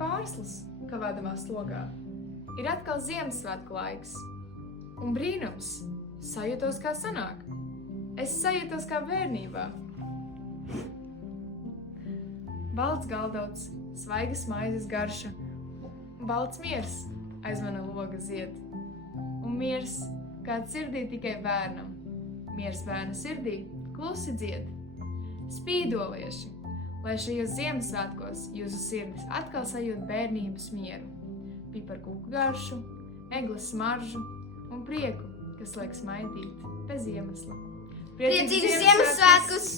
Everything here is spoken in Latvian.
pārslas kavādamās logā. Ir atkal Ziemassvētku laiks. Un brīnums, sajūtos kā sanāk. Es sajūtos kā bērnībā. Balts galdauts, svaigas maizes garša, balts miers aiz mana loga zied. Un miers, kāds sirdī tikai bērnam. Miers bērna sirdī klusi dzied. Spīdolieši, lai šajos Ziemassvētkos jūsu sirdis atkal sajūt bērnības mieru, piparkūku garšu, egles smaržu un prieku, kas liek smaidīt bez iemesla. Priecīgus Ziemassvētkus!